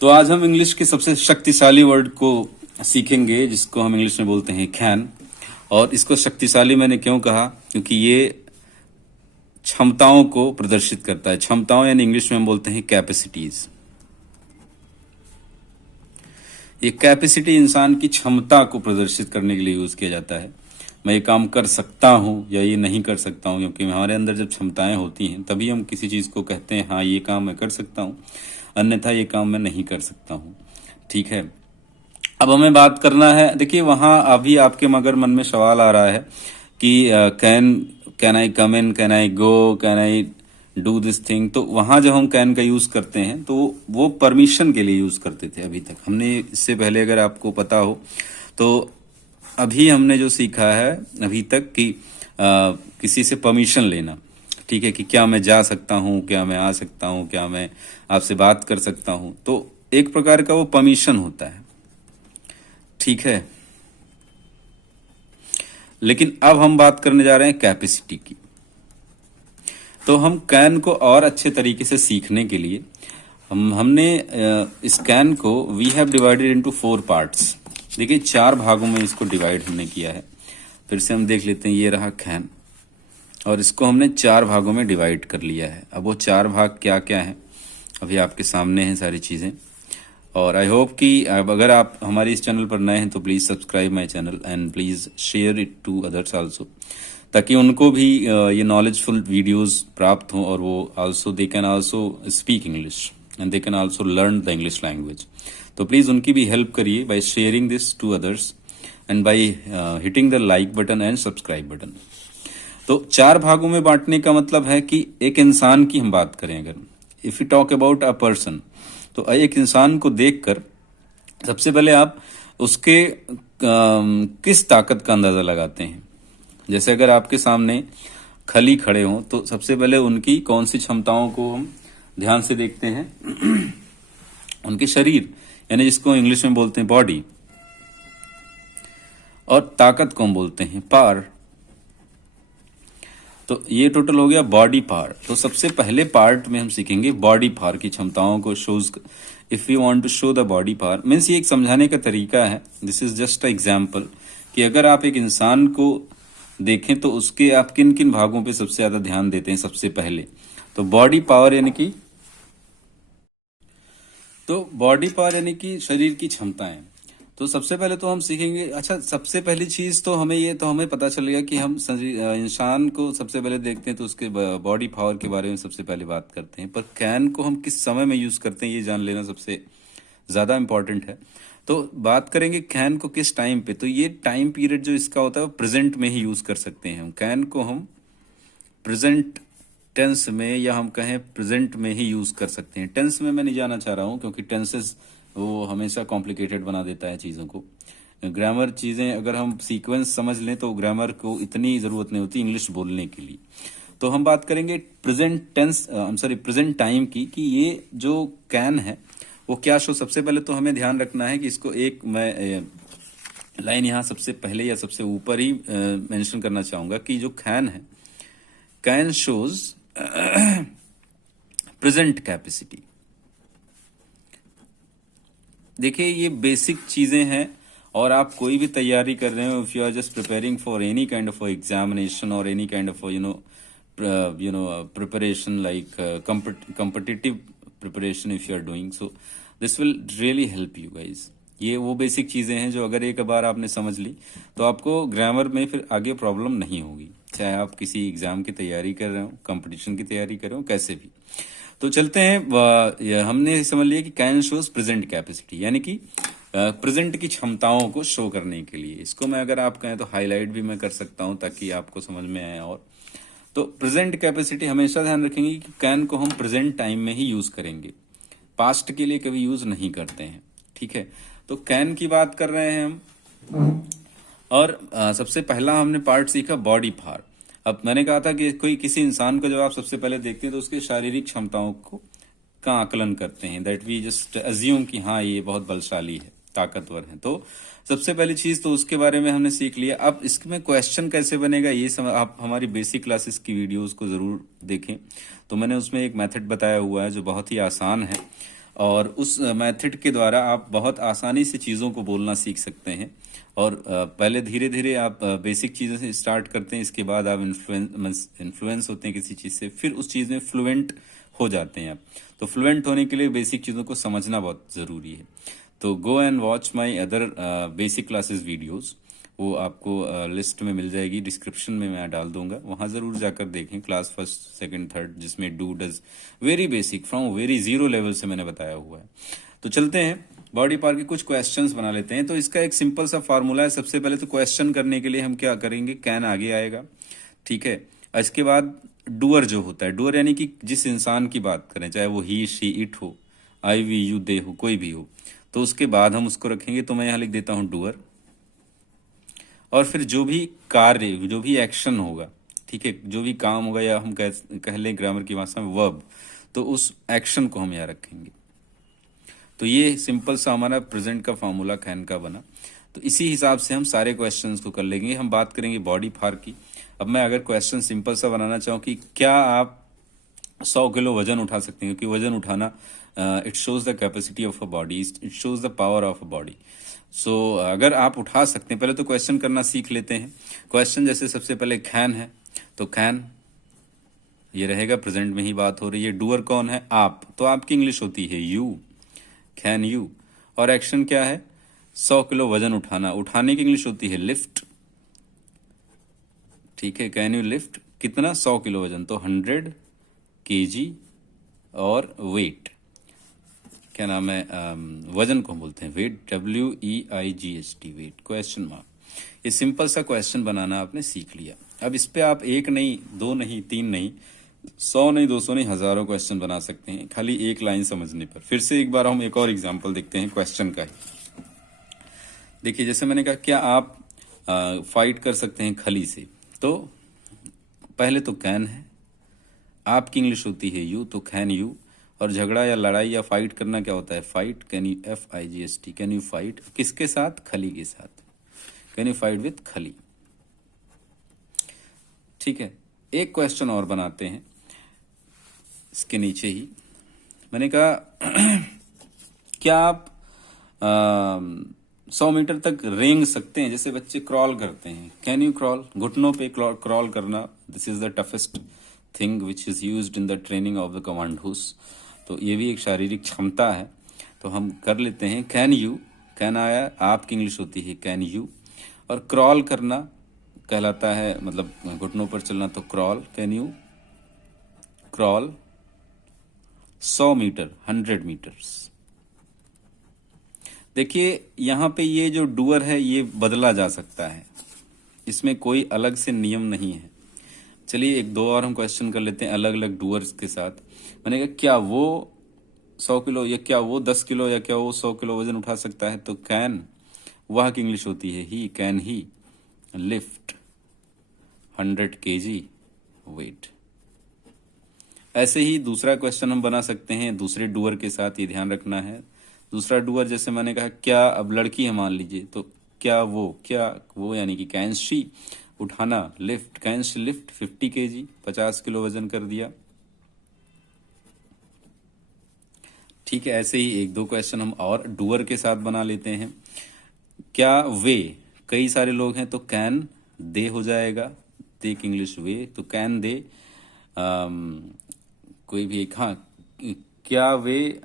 तो आज हम इंग्लिश के सबसे शक्तिशाली वर्ड को सीखेंगे जिसको हम इंग्लिश में बोलते हैं कैन। और इसको शक्तिशाली मैंने क्यों कहा, क्योंकि ये क्षमताओं को प्रदर्शित करता है। क्षमताओं यानी इंग्लिश में हम बोलते हैं कैपेसिटीज। ये कैपेसिटी इंसान की क्षमता को प्रदर्शित करने के लिए यूज किया जाता है। मैं ये काम कर सकता हूँ या ये नहीं कर सकता हूँ, क्योंकि हमारे अंदर जब क्षमताएं होती हैं तभी हम किसी चीज को कहते हैं हाँ ये काम मैं कर सकता हूँ, अन्यथा ये काम मैं नहीं कर सकता हूँ। ठीक है, अब हमें बात करना है। देखिए वहां अभी आपके मगर मन में सवाल आ रहा है कि can I come in, can I go, can I do this thing. तो वहां जब हम कैन का यूज करते हैं तो वो परमिशन के लिए यूज करते थे अभी तक। हमने इससे पहले, अगर आपको पता हो तो, अभी हमने जो सीखा है अभी तक कि किसी से परमिशन लेना। ठीक है, कि क्या मैं जा सकता हूँ, क्या मैं आ सकता हूँ, क्या मैं आपसे बात कर सकता हूँ। तो एक प्रकार का वो परमिशन होता है। ठीक है, लेकिन अब हम बात करने जा रहे हैं कैपेसिटी की। तो हम कैन को और अच्छे तरीके से सीखने के लिए हमने इस कैन को we have divided into 4 parts. देखिए 4 भागों में इसको डिवाइड हमने किया है। फिर से हम देख लेते हैं, ये रहा कैन और इसको हमने 4 भागों में डिवाइड कर लिया है। अब वो 4 भाग क्या क्या है अभी आपके सामने हैं सारी चीजें। और आई होप कि अब अगर आप हमारे इस चैनल पर नए हैं तो please subscribe my channel and please share it to others also, ताकि उनको भी ये नॉलेजफुल वीडियोस प्राप्त हों और वो also they can also speak English and they can also learn the English language. तो प्लीज उनकी भी हेल्प करिए by sharing this to others and by hitting the like button and subscribe button. तो 4 भागों में बांटने का मतलब है कि एक इंसान की हम बात करें, अगर if you talk about a person, तो एक इंसान को देखकर सबसे पहले आप उसके किस ताकत का अंदाजा लगाते हैं। जैसे अगर आपके सामने खली खड़े हों तो सबसे पहले उनकी कौन सी क्षमताओं को हम ध्यान से देखते हैं। उनके शरीर, यानी जिसको इंग्लिश में बोलते हैं बॉडी, और ताकत को हम बोलते हैं पावर। तो ये टोटल हो गया बॉडी पावर। तो सबसे पहले पार्ट में हम सीखेंगे बॉडी पावर की क्षमताओं को shows. If you want to show the body power means, ये एक समझाने का तरीका है। This is just a example कि अगर आप एक इंसान को देखें तो उसके आप किन किन भागों पे सबसे ज्यादा ध्यान देते हैं सबसे पहले। तो बॉडी पावर यानी कि शरीर की क्षमताएं। तो सबसे पहले तो हम सीखेंगे, अच्छा सबसे पहली चीज तो हमें पता चलेगा कि हम इंसान को सबसे पहले देखते हैं तो उसके बॉडी पावर के बारे में सबसे पहले बात करते हैं। पर कैन को हम किस समय में यूज करते हैं ये जान लेना सबसे ज्यादा इंपॉर्टेंट है। तो बात करेंगे कैन को किस टाइम पे। तो ये टाइम पीरियड जो इसका होता है वो प्रेजेंट में ही यूज कर सकते हैं। हम कैन को हम प्रेजेंट टेंस में या हम कहें प्रेजेंट में ही यूज कर सकते हैं। टेंस में मैं नहीं जाना चाह रहा हूं क्योंकि टेंसेस वो हमेशा कॉम्प्लिकेटेड बना देता है चीजों को। ग्रामर चीजें अगर हम सीक्वेंस समझ लें तो ग्रामर को इतनी जरूरत नहीं होती इंग्लिश बोलने के लिए। तो हम बात करेंगे प्रेजेंट टाइम की, कि ये जो कैन है वो क्या शो। सबसे पहले तो हमें ध्यान रखना है कि इसको एक मैं लाइन यहाँ सबसे पहले या सबसे ऊपर ही मेंशन करना चाहूंगा कि जो कैन है, कैन शोज प्रेजेंट कैपेसिटी। देखिए ये बेसिक चीजें हैं और आप कोई भी तैयारी कर रहे हो, if you are just preparing for any kind of examination और any kind of preparation like competitive preparation if you are doing, so this will really help you guys। ये वो बेसिक चीजें हैं जो अगर एक बार आपने समझ ली तो आपको ग्रामर में फिर आगे प्रॉब्लम नहीं होगी, चाहे आप किसी एग्जाम की तैयारी कर रहे हो, कंपटीशन की तैयारी कर रहे हो, कैसे भी। तो चलते हैं, हमने समझ लिया कि कैन शोज प्रेजेंट कैपेसिटी, यानी कि प्रेजेंट की क्षमताओं को शो करने के लिए। इसको मैं अगर आप कहें तो हाईलाइट भी मैं कर सकता हूं ताकि आपको समझ में आए। और तो प्रेजेंट कैपेसिटी हमेशा ध्यान रखेंगे कि कैन को हम प्रेजेंट टाइम में ही यूज करेंगे, पास्ट के लिए कभी यूज नहीं करते हैं। ठीक है, तो कैन की बात कर रहे हैं हम। और सबसे पहला हमने पार्ट सीखा बॉडी पावर। अब मैंने कहा था कि कोई किसी इंसान को जब आप सबसे पहले देखते हैं तो उसके शारीरिक क्षमताओं का आकलन करते हैं, दैट वी जस्ट अज्यूम कि हाँ ये बहुत बलशाली है, ताकतवर है। तो सबसे पहली चीज तो उसके बारे में हमने सीख लिया। अब इसमें क्वेश्चन कैसे बनेगा ये आप हमारी बेसिक क्लासेस की वीडियोस को जरूर देखें। तो मैंने उसमें एक मेथड बताया हुआ है जो बहुत ही आसान है और उस मेथड के द्वारा आप बहुत आसानी से चीज़ों को बोलना सीख सकते हैं। और पहले धीरे धीरे आप बेसिक चीज़ों से स्टार्ट करते हैं, इसके बाद आप इन्फ्लुएंस होते हैं किसी चीज़ से, फिर उस चीज़ में फ्लुएंट हो जाते हैं आप। तो फ्लुएंट होने के लिए बेसिक चीज़ों को समझना बहुत ज़रूरी है। तो go and watch my other basic classes videos, वो आपको लिस्ट में मिल जाएगी, डिस्क्रिप्शन में मैं डाल दूंगा, वहां जरूर जाकर देखें। क्लास फर्स्ट सेकंड थर्ड, जिसमें do does very basic from very zero level से मैंने बताया हुआ है। तो चलते हैं बॉडी पार्ट के कुछ क्वेश्चंस बना लेते हैं। तो इसका एक सिंपल सा फार्मूला है। सबसे पहले तो क्वेश्चन करने के लिए हम क्या करेंगे, कैन आगे आएगा, ठीक है। इसके बाद डूअर जो होता है, डूअर यानी कि जिस इंसान की बात करें, चाहे वो ही शी इट हो, आई वी यू दे हो, कोई भी हो, तो उसके बाद हम उसको रखेंगे। तो मैं यहाँ लिख देता हूँ डूअर, और फिर जो भी कार्य, जो भी एक्शन होगा, ठीक है, जो भी काम होगा, या हम कह लें ग्रामर की भाषा में वर्ब, तो उस एक्शन को हम यहाँ रखेंगे। तो ये सिंपल सा हमारा प्रेजेंट का फार्मूला कैन का बना। तो इसी हिसाब से हम सारे क्वेश्चंस को कर लेंगे। हम बात करेंगे बॉडी पार्ट की। अब मैं अगर क्वेश्चन सिंपल सा बनाना चाहूँ कि क्या आप 100 किलो वजन उठा सकते हैं, क्योंकि वजन उठाना it shows the capacity of a body, it shows the power of a body. So अगर आप उठा सकते हैं, पहले तो क्वेश्चन करना सीख लेते हैं। क्वेश्चन जैसे सबसे पहले कैन है, तो कैन ये रहेगा, प्रेजेंट में ही बात हो रही है। डूअर कौन है, आप, तो आपकी इंग्लिश होती है यू, कैन यू। और एक्शन क्या है, 100 किलो वजन उठाना, उठाने की इंग्लिश होती है लिफ्ट, ठीक है। कैन यू लिफ्ट कितना, 100 किलो वजन, तो 100 केजी। और वेट, क्या नाम है, वजन को हम बोलते हैं weight, WEIGHT, weight, question mark. ये सिंपल सा क्वेश्चन बनाना आपने सीख लिया। अब इस पे आप एक नहीं, दो नहीं, तीन नहीं, 100 नहीं, 200 नहीं, हजारों क्वेश्चन बना सकते हैं खाली एक लाइन समझने पर। फिर से एक बार हम एक और एग्जांपल देखते हैं क्वेश्चन का ही। देखिए, जैसे मैंने कहा, क्या आप फाइट कर सकते हैं खली से, तो पहले तो कैन है, आपकी इंग्लिश होती है यू, तो कैन यू। और झगड़ा या लड़ाई या फाइट करना क्या होता है, fight, can you, FIGHT, can you fight, किसके साथ, खली के साथ, कैन यू फाइट विथ खली, ठीक है। एक क्वेश्चन और बनाते हैं इसके नीचे ही। मैंने कहा क्या आप 100 मीटर तक रेंग सकते हैं, जैसे बच्चे क्रॉल करते हैं, कैन यू क्रॉल, घुटनों पे क्रॉल करना, this is the toughest thing which is used in the training of the commandos. तो ये भी एक शारीरिक क्षमता है, तो हम कर लेते हैं। कैन यू, कैन आया, आपकी इंग्लिश होती है कैन यू। और क्रॉल करना कहलाता है, मतलब घुटनों पर चलना, तो crawl, can you crawl 100 meter, 100 meters. देखिए यहाँ पे ये जो डूअर है ये बदला जा सकता है, इसमें कोई अलग से नियम नहीं है। चलिए एक दो और हम क्वेश्चन कर लेते हैं अलग अलग डूअर्स के साथ। मैंने कहा क्या वो 100 किलो, या क्या वो 10 किलो, या क्या वो 100 किलो वजन उठा सकता है, तो कैन, वह की इंग्लिश होती है ही, can he lift 100 kg weight. ऐसे ही दूसरा क्वेश्चन हम बना सकते हैं दूसरे डूअर के साथ, ये ध्यान रखना है। दूसरा डूअर जैसे मैंने कहा, क्या, अब लड़की है मान लीजिए, तो क्या वो यानी कि कैन शी उठाना, lift, can she lift 50 kg, 50 kilo वजन कर दिया, ठीक है। ऐसे ही एक दो क्वेश्चन हम और डूअर के साथ बना लेते हैं। क्या वे, कई सारे लोग हैं, तो कैन दे हो जाएगा, दे की इंग्लिश वे, तो कैन दे कोई भी एक, हाँ, क्या वे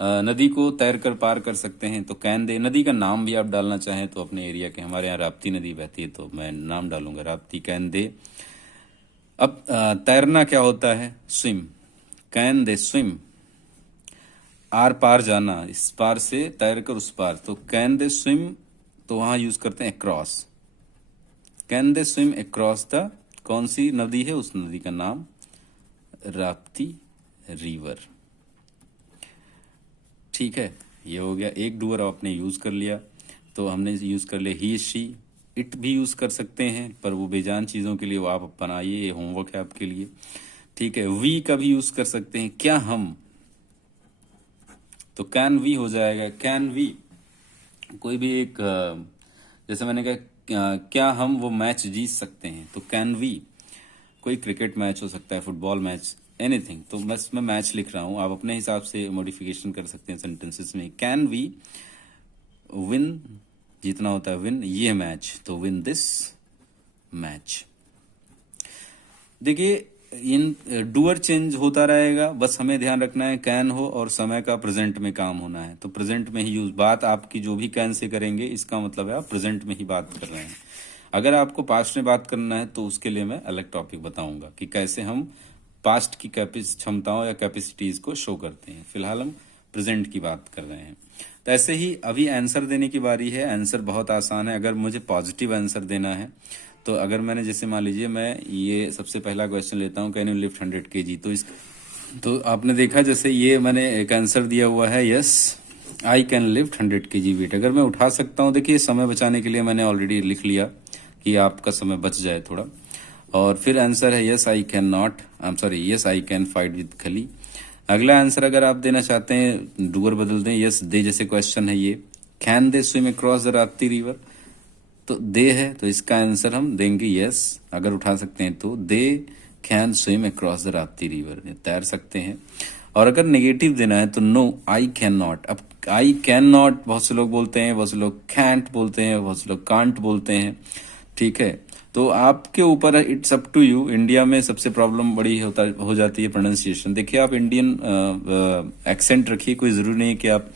नदी को तैर कर पार कर सकते हैं, तो कैन दे। नदी का नाम भी आप डालना चाहें तो अपने एरिया के, हमारे यहाँ राप्ती नदी बहती है तो मैं नाम डालूंगा राप्ती, कैन दे। अब तैरना क्या होता है, स्विम, कैन दे स्विम। आर पार जाना, इस पार से तैर कर उस पार, तो कैन दे स्विम, तो वहां यूज करते हैं across, can they swim across the, कौन सी नदी है, उस नदी का नाम राप्ती रिवर, ठीक है। ये हो गया एक डूअर आपने यूज कर लिया। तो हमने यूज कर लिया ही, शी, इट भी यूज कर सकते हैं, पर वो बेजान चीजों के लिए वो आप बनाइए, ये होमवर्क है आपके लिए, ठीक है। वी का भी यूज कर सकते हैं, क्या हम, तो कैन वी हो जाएगा, कैन वी। कोई भी एक जैसे मैंने कहा क्या हम वो मैच जीत सकते हैं, तो कैन वी। कोई क्रिकेट मैच हो सकता है, फुटबॉल मैच, एनीथिंग, तो बस मैं मैच लिख रहा हूं, आप अपने हिसाब से मॉडिफिकेशन कर सकते हैं सेंटेंसेस में। कैन वी विन, जितना होता है विन, ये मैच, तो विन दिस मैच। देखिए इन डूअर चेंज होता रहेगा, बस हमें ध्यान रखना है कैन हो और समय का प्रेजेंट में काम होना है, तो प्रेजेंट में ही यूज, बात आपकी जो भी कैन से करेंगे इसका मतलब है आप प्रेजेंट में ही बात कर रहे हैं। अगर आपको पास्ट में बात करना है तो उसके लिए मैं अलग टॉपिक बताऊंगा कि कैसे हम पास्ट की क्षमताओं या कैपेसिटीज को शो करते हैं। फिलहाल हम प्रेजेंट की बात कर रहे हैं। तो ऐसे ही अभी आंसर देने की बारी है। आंसर बहुत आसान है। अगर मुझे पॉजिटिव आंसर देना है तो अगर मैंने जैसे मान लीजिए मैं ये सबसे पहला क्वेश्चन लेता हूँ, कैन यू लिफ्ट 100 kg, तो आपने देखा जैसे ये मैंने एक आंसर दिया हुआ है, yes I can lift 100 kg weight. अगर मैं उठा सकता हूँ, देखिए समय बचाने के लिए मैंने ऑलरेडी लिख लिया कि आपका समय बच जाए थोड़ा। और फिर आंसर है yes I can not, I am sorry, yes I can fight with खली। अगला आंसर अगर आप देना चाहते हैं, डूअर बदल दें, यस दे, जैसे क्वेश्चन है ये, can they swim across the Rapti river, तो दे है तो इसका आंसर हम देंगे यस। अगर उठा सकते हैं तो they can swim across the Rapti river, तैर सकते हैं। और अगर नेगेटिव देना है तो नो आई कैन नॉट। अब आई कैन नॉट बहुत से लोग बोलते हैं, बहुत से लोग कैंट बोलते हैं, बहुत से लोग कांट बोलते हैं, ठीक है, तो आपके ऊपर है, it's up to you. India में सबसे प्रॉब्लम बड़ी हो जाती है प्रोनाउंसिएशन। देखिए आप इंडियन एक्सेंट रखिए, कोई जरूरी नहीं है कि आप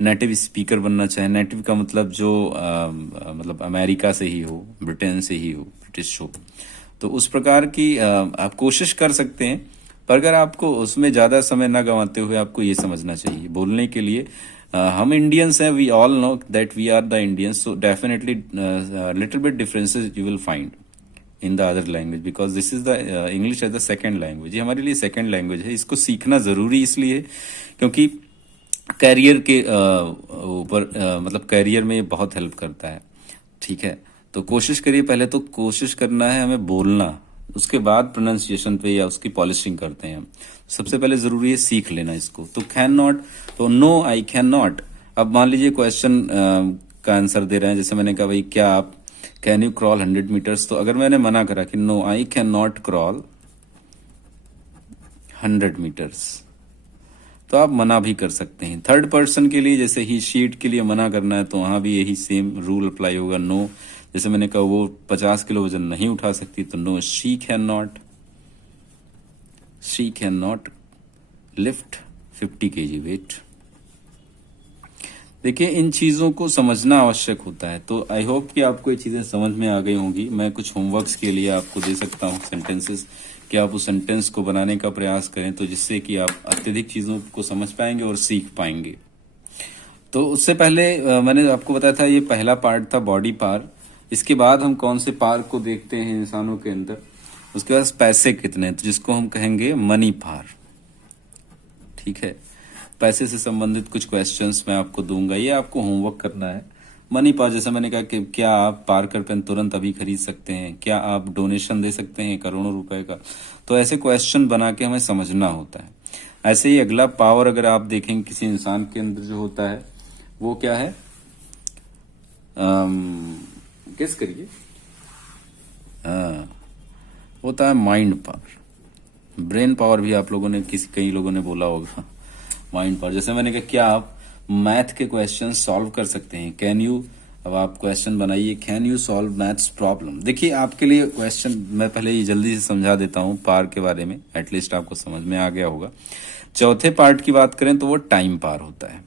नेटिव स्पीकर बनना चाहें। नेटिव का मतलब जो मतलब अमेरिका से ही हो, ब्रिटेन से ही हो, ब्रिटिश हो, तो उस प्रकार की आप कोशिश कर सकते हैं। पर अगर आपको उसमें ज्यादा समय ना गंवाते हुए आपको ये समझना चाहिए बोलने के लिए, हम इंडियंस हैं, we all know that we are the Indians, so definitely little bit differences you will find in the other language, because this is the English as the second language. ये हमारे लिए सेकेंड लैंग्वेज है। इसको सीखना जरूरी इसलिए क्योंकि career के ऊपर मतलब कैरियर में ये बहुत हेल्प करता है, ठीक है। तो कोशिश करिए, पहले तो कोशिश करना है हमें बोलना, उसके बाद प्रोनाउंसिएशन पे या उसकी पॉलिशिंग करते हैं हम। सबसे पहले जरूरी है सीख लेना इसको। तो कैन नॉट, तो नो आई कैन नॉट। अब मान लीजिए क्वेश्चन का आंसर दे रहे हैं, जैसे मैंने कहा भाई क्या आप कैन यू क्रॉल 100 मीटर्स, तो अगर मैंने मना करा कि no I can not crawl 100 meters, तो आप मना भी कर सकते हैं। थर्ड पर्सन के लिए, जैसे ही शीट के लिए मना करना है, तो वहां भी यही सेम रूल अप्लाई होगा, नो। जैसे मैंने कहा वो 50 किलो वजन नहीं उठा सकती, तो no she can not lift 50 kg weight. देखिए इन चीजों को समझना आवश्यक होता है। तो आई होप कि आपको ये चीजें समझ में आ गई होंगी। मैं कुछ होमवर्क्स के लिए आपको दे सकता हूँ सेंटेंसेस, कि आप उस सेंटेंस को बनाने का प्रयास करें, तो जिससे कि आप अत्यधिक चीजों को समझ पाएंगे और सीख पाएंगे। तो उससे पहले मैंने आपको बताया था ये पहला पार्ट था बॉडी पार्ट। इसके बाद हम कौन से पार्ट को देखते हैं इंसानों के अंदर, उसके पास पैसे कितने हैं, तो जिसको हम कहेंगे मनी पार, ठीक है। पैसे से संबंधित कुछ क्वेश्चंस मैं आपको दूंगा, ये आपको होमवर्क करना है। मनी पार, जैसे मैंने कहा कि क्या आप पार्कर पेन तुरंत अभी खरीद सकते हैं, क्या आप डोनेशन दे सकते हैं करोड़ों रुपए का, तो ऐसे क्वेश्चन बना के हमें समझना होता है। ऐसे ही अगला पावर अगर आप देखेंगे किसी इंसान के अंदर जो होता है वो क्या है, गेस करिए, होता है माइंड पावर। ब्रेन पावर भी आप लोगों ने कई लोगों ने बोला होगा, माइंड पावर। जैसे मैंने कहा क्या आप मैथ के क्वेश्चन सॉल्व कर सकते हैं, कैन यू, अब आप क्वेश्चन बनाइए, can you solve maths problem. देखिए आपके लिए क्वेश्चन मैं पहले ही जल्दी से समझा देता हूं पार के बारे में, एटलीस्ट आपको समझ में आ गया होगा। चौथे पार्ट की बात करें तो वो टाइम पार होता है,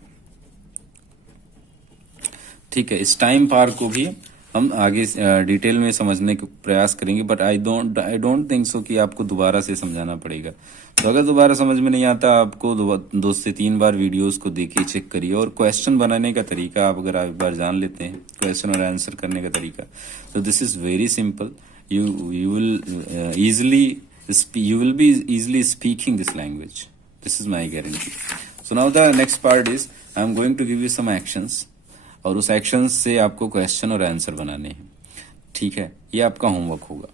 ठीक है। इस टाइम पार को भी हम आगे डिटेल में समझने का प्रयास करेंगे, but I don't think so कि आपको दोबारा से समझाना पड़ेगा। तो अगर दोबारा समझ में नहीं आता, आपको 2 से 3 बार वीडियोस को देखिए, चेक करिए। और क्वेश्चन बनाने का तरीका आप अगर एक बार जान लेते हैं, क्वेश्चन और आंसर करने का तरीका, तो this is very simple. You will be easily speaking this language, this is my guarantee. So now the next part is I am going to give you some actions, और उस action से आपको question और answer बनाने हैं, ठीक है। ये आपका होमवर्क होगा।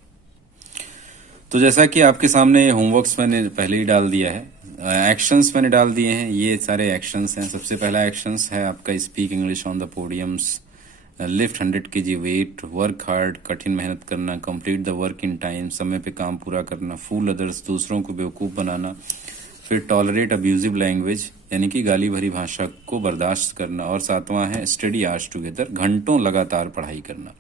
तो जैसा कि आपके सामने होमवर्क्स मैंने पहले ही डाल दिया है, एक्शंस मैंने डाल दिए हैं, ये सारे एक्शंस हैं। सबसे पहला एक्शंस है आपका speak English on the podiums lift 100 kg weight, work hard, कठिन मेहनत करना, complete the work in time, समय पे काम पूरा करना, फूल अदर्स, दूसरों को बेवकूफ़ बनाना, फिर टॉलरेट अब्यूजिव लैंग्वेज यानी कि गाली भरी भाषा को बर्दाश्त करना, और सातवां है स्टडी आवर्स टुगेदर, घंटों लगातार पढ़ाई करना।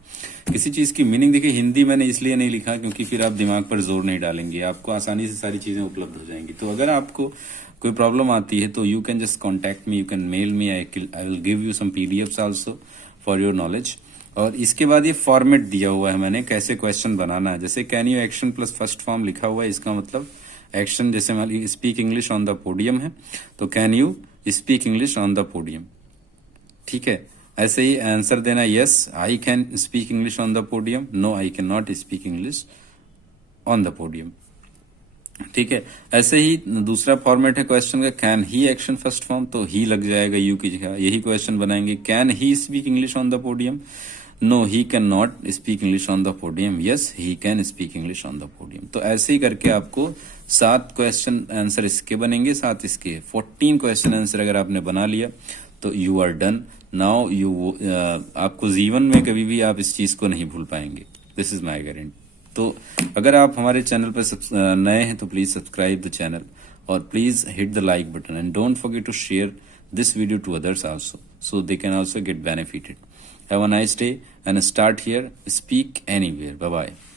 किसी चीज़ की मीनिंग देखिए, हिंदी मैंने इसलिए नहीं लिखा क्योंकि फिर आप दिमाग पर जोर नहीं डालेंगे, आपको आसानी से सारी चीज़ें उपलब्ध हो जाएंगी। तो अगर आपको कोई प्रॉब्लम आती है तो you can just contact me, you can mail me, I will give you some PDFs also for your knowledge. और इसके बाद ये फॉर्मेट दिया हुआ है मैंने, कैसे क्वेश्चन बनाना है। जैसे can you action plus first form लिखा हुआ है, इसका मतलब एक्शन, जैसे मान लीजिए speak English on the podium है तो can you speak English on the podium, ठीक है। ऐसे ही आंसर देना, yes I can speak English on the podium, no I can not speak English on the podium, ठीक है। ऐसे ही दूसरा फॉर्मेट है क्वेश्चन का, can he action first form, तो ही लग जाएगा यू की जगह। यही क्वेश्चन बनाएंगे, can he speak English on the podium, no he can not speak English on the podium, yes he can speak English on the podium. तो ऐसे ही करके आपको 7 क्वेश्चन आंसर इसके बनेंगे, 7 इसके, 14 क्वेश्चन आंसर अगर आपने बना लिया तो यू आर डन नाउ। आपको जीवन में कभी भी आप इस चीज को नहीं भूल पाएंगे, दिस इज माई गारंटी। तो अगर आप हमारे चैनल पर नए हैं तो प्लीज सब्सक्राइब द चैनल, और please hit the like button, and don't forget to share this video to others also, so they can also get benefited. Have a nice day and start here, speak anywhere. Bye bye.